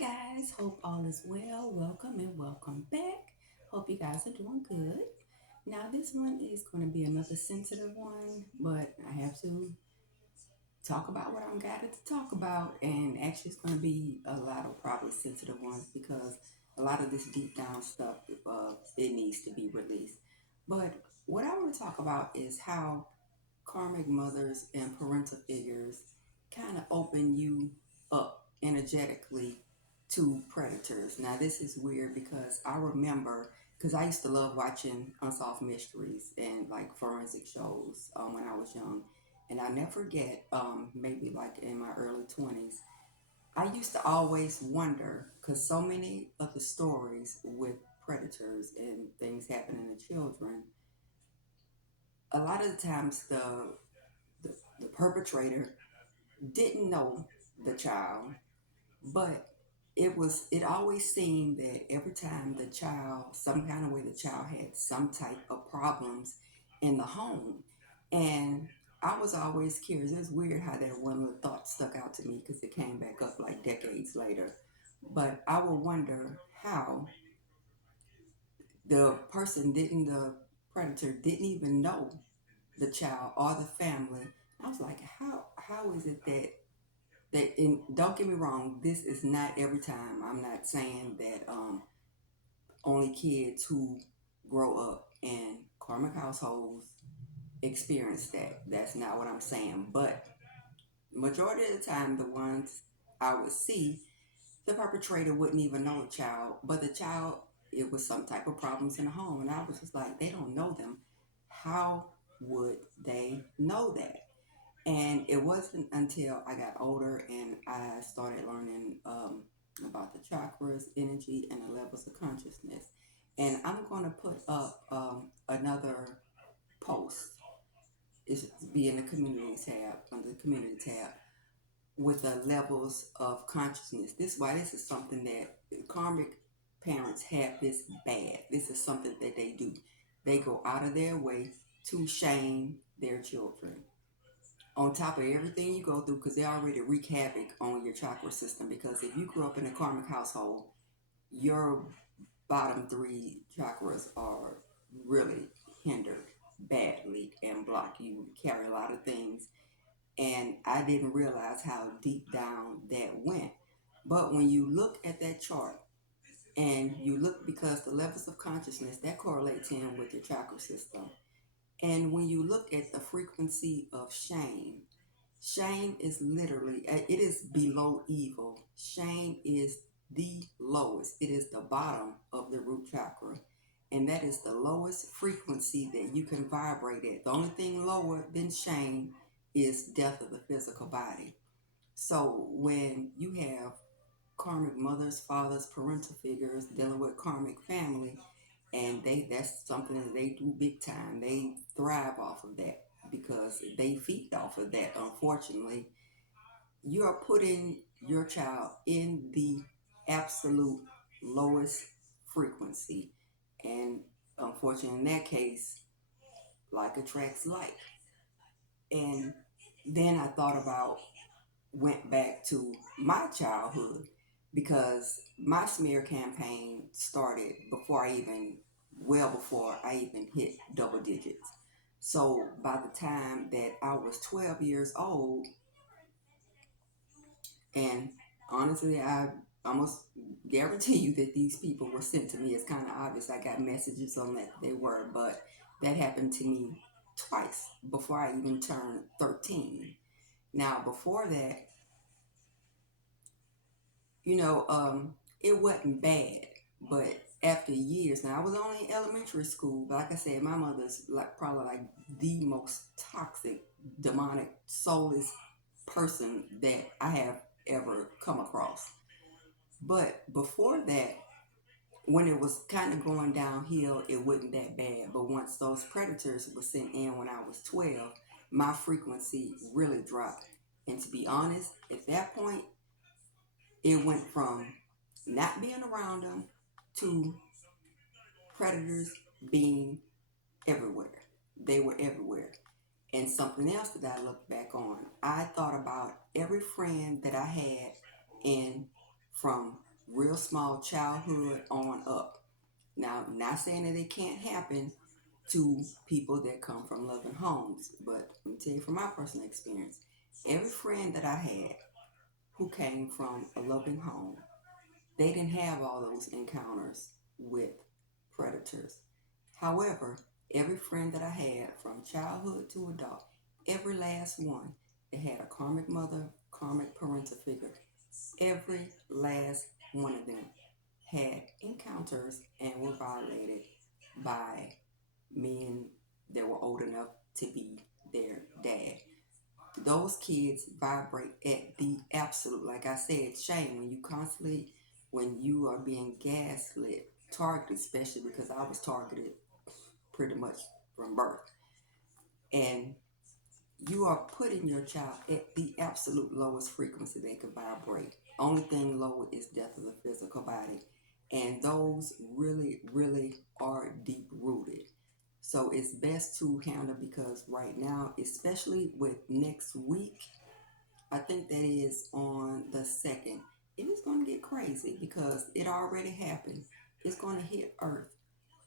guys, hope all is well. Welcome and welcome back. Hope you guys are doing good. Now, this one is going to be another sensitive one, but I have to talk about what I'm guided to talk about. And actually, it's going to be a lot of probably sensitive ones because a lot of this deep down stuff, it needs to be released. But what I want to talk about is how karmic mothers and parental figures kind of open you up energetically to predators. Now, this is weird because I remember, because I used to love watching unsolved mysteries and like forensic shows when I was young. And I never forget, maybe like in my early 20s, I used to always wonder because so many of the stories with predators and things happening to children, a lot of the times the perpetrator didn't know the child, but it always seemed that every time the child, some kind of way the child had some type of problems in the home. And I was always curious. It's weird how that one little thought stuck out to me because it came back up like decades later. But I would wonder how the predator didn't even know the child or the family. I was like, how is it that and don't get me wrong, this is not every time. I'm not saying that only kids who grow up in karmic households experience that. That's not what I'm saying. But majority of the time, the ones I would see, the perpetrator wouldn't even know the child, but the child, it was some type of problems in the home. And I was just like, they don't know them. How would they know that? And it wasn't until I got older and I started learning about the chakras, energy, and the levels of consciousness. And I'm going to put up another post. It's be in the community tab, under the community tab, with the levels of consciousness. This is something that karmic parents have this bad. This is something that they do. They go out of their way to shame their children on top of everything you go through because they already wreak havoc on your chakra system. Because if you grew up in a karmic household, your bottom three chakras are really hindered badly and blocked. You carry a lot of things, and I didn't realize how deep down that went. But when you look at that chart and you look, because the levels of consciousness that correlates in with your chakra system, and when you look at the frequency of shame, shame is literally, it is below evil. Shame is the lowest. It is the bottom of the root chakra. And that is the lowest frequency that you can vibrate at. The only thing lower than shame is death of the physical body. So when you have karmic mothers, fathers, parental figures dealing with karmic family, and that's something that they do big time. They thrive off of that because they feed off of that. Unfortunately, you're putting your child in the absolute lowest frequency, and unfortunately, in that case, like attracts like. And then I thought about, went back to my childhood because my smear campaign started before I even hit double digits. So by the time that I was 12 years old, and honestly, I almost guarantee you that these people were sent to me. It's kind of obvious. I got messages on that they were, but that happened to me twice before I even turned 13. Now, before that, it wasn't bad, but after years, now I was only in elementary school, but like I said, my mother's like probably like the most toxic, demonic, soulless person that I have ever come across. But before that, when it was kind of going downhill, it wasn't that bad. But once those predators were sent in when I was 12, my frequency really dropped. And to be honest, at that point, it went from not being around them to predators being everywhere. They were everywhere. And something else that I look back on, I thought about every friend that I had in from real small childhood on up. Now, not saying that it can't happen to people that come from loving homes, but let me tell you from my personal experience, every friend that I had who came from a loving home, they didn't have all those encounters with predators. However, every friend that I had from childhood to adult, every last one that had a karmic mother, karmic parental figure, every last one of them had encounters and were violated by men that were old enough to be their dad. Those kids vibrate at the absolute, like I said, shame when you constantly, when you are being gaslit, targeted, especially because I was targeted pretty much from birth. And you are putting your child at the absolute lowest frequency they could vibrate. Only thing lower is death of the physical body. And those really, really are deep rooted. So it's best to handle because right now, especially with next week, I think that is on the 2nd, it is going to get crazy because it already happened. It's going to hit Earth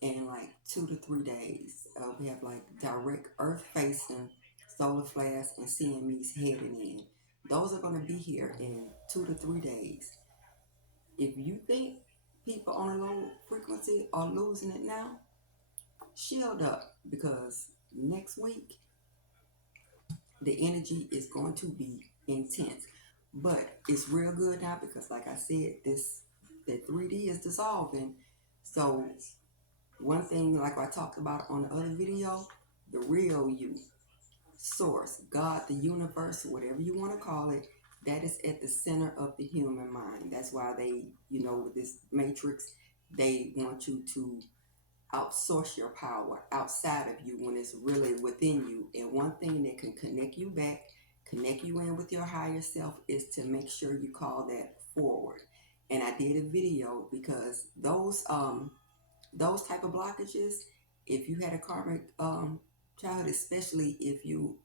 in like 2 to 3 days. We have like direct Earth facing solar flares and CMEs heading in. Those are going to be here in 2 to 3 days. If you think people on a low frequency are losing it now, shield up because next week the energy is going to be intense. But it's real good now because, like I said, this the 3D is dissolving. So one thing, like I talked about on the other video, the real you, source, God, the universe, whatever you want to call it, that is at the center of the human mind. That's why they, with this matrix, they want you to outsource your power outside of you when it's really within you. And one thing that can connect you back, connect you in with your higher self is to make sure you call that forward. And I did a video because those type of blockages, if you had a karmic childhood, especially if you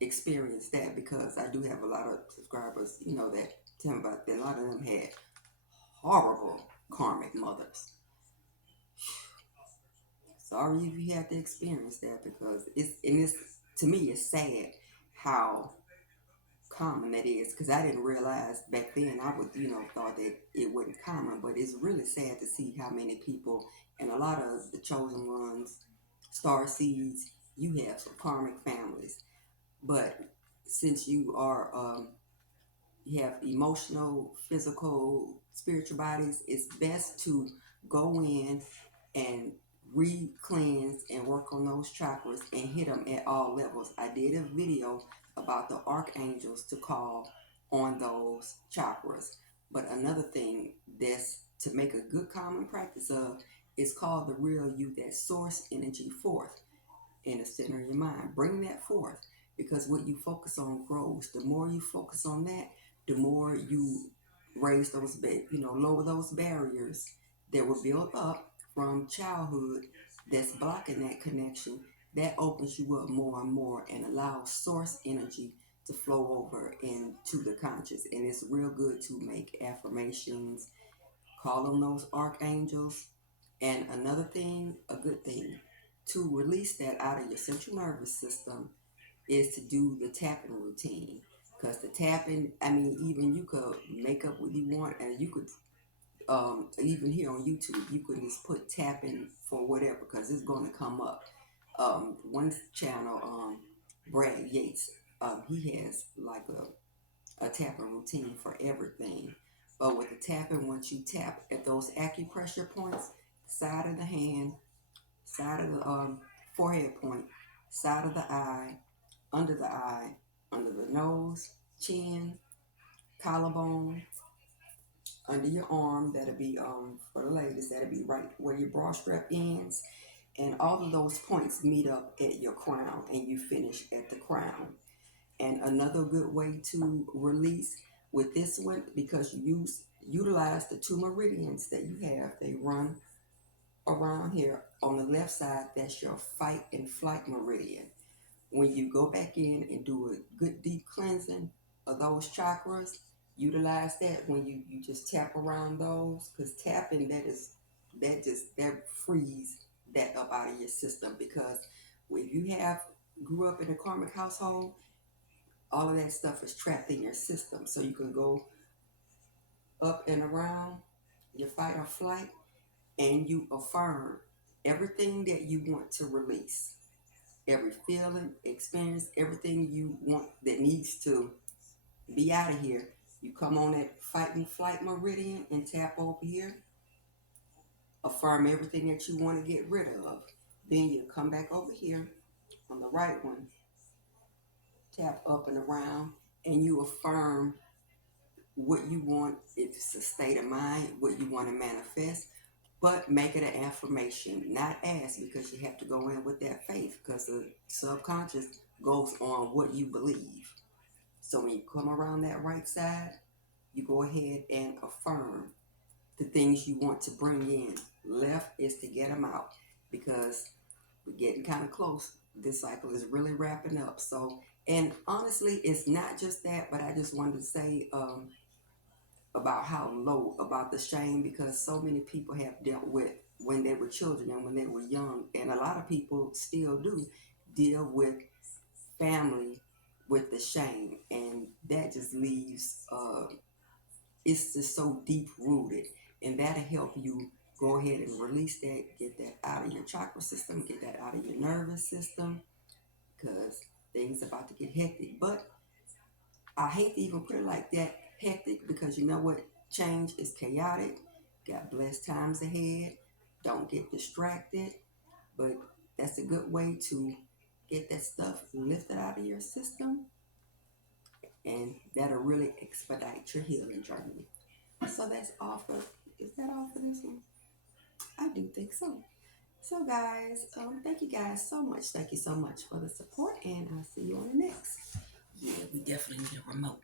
experience that, because I do have a lot of subscribers, that tell me about that. A lot of them had horrible karmic mothers. Sorry if you had to experience that because it's to me it's sad how common that is because I didn't realize back then I would thought that it wasn't common, but it's really sad to see how many people and a lot of the chosen ones, star seeds, you have some karmic families. But since you have emotional, physical, spiritual bodies, it's best to go in and re-cleanse and work on those chakras and hit them at all levels. I did a video about the archangels to call on those chakras. But another thing that's to make a good common practice of is called the real you, that source energy forth in the center of your mind. Bring that forth because what you focus on grows. The more you focus on that, the more you raise those, lower those barriers that were built up from childhood that's blocking that connection. That opens you up more and more and allows source energy to flow over into the conscious. And it's real good to make affirmations, call on those archangels. And another thing, a good thing, to release that out of your central nervous system is to do the tapping routine. Because the tapping, I mean, even you could make up what you want, and you could, even here on YouTube, you could just put tapping for whatever, because it's going to come up. One channel, Brad Yates, he has like a tapping routine for everything. But with the tapping, once you tap at those acupressure points, side of the hand, side of the forehead point, side of the eye, under the nose, chin, collarbone, under your arm. That'll be for the ladies. That'll be right where your bra strap ends, and all of those points meet up at your crown, and you finish at the crown. And another good way to release with this one, because you utilize the two meridians that you have, they run around here. On the left side, that's your fight and flight meridian. When you go back in and do a good deep cleansing of those chakras, utilize that when you just tap around those, because tapping that frees that up out of your system. Because if you have grew up in a karmic household, all of that stuff is trapped in your system. So you can go up and around your fight or flight, and you affirm everything that you want to release, every feeling, experience, everything you want that needs to be out of here. You come on that fight and flight meridian and tap over here, affirm everything that you want to get rid of. Then you come back over here on the right one, tap up and around, and you affirm what you want. It's a state of mind, what you want to manifest, but make it an affirmation, not ask, because you have to go in with that faith, because the subconscious goes on what you believe. So when you come around that right side, you go ahead and affirm the things you want to bring in. Left is to get them out, because we're getting kind of close. This cycle is really wrapping up. So, and honestly, it's not just that, but I just wanted to say about how low, about the shame, because so many people have dealt with when they were children and when they were young, and a lot of people still do deal with family with the shame, and that just leaves it's just so deep rooted, and that'll help you go ahead and release that, get that out of your chakra system, get that out of your nervous system, because things about to get hectic. But I hate to even put it like that, hectic, because you know what? Change is chaotic. Got blessed times ahead. Don't get distracted, but that's a good way to get that stuff lifted out of your system, and that'll really expedite your healing journey. So that's all for, is that all for this one? I do think so. So guys, thank you guys so much. Thank you so much for the support, and I'll see you on the next. Yeah, we definitely need a remote.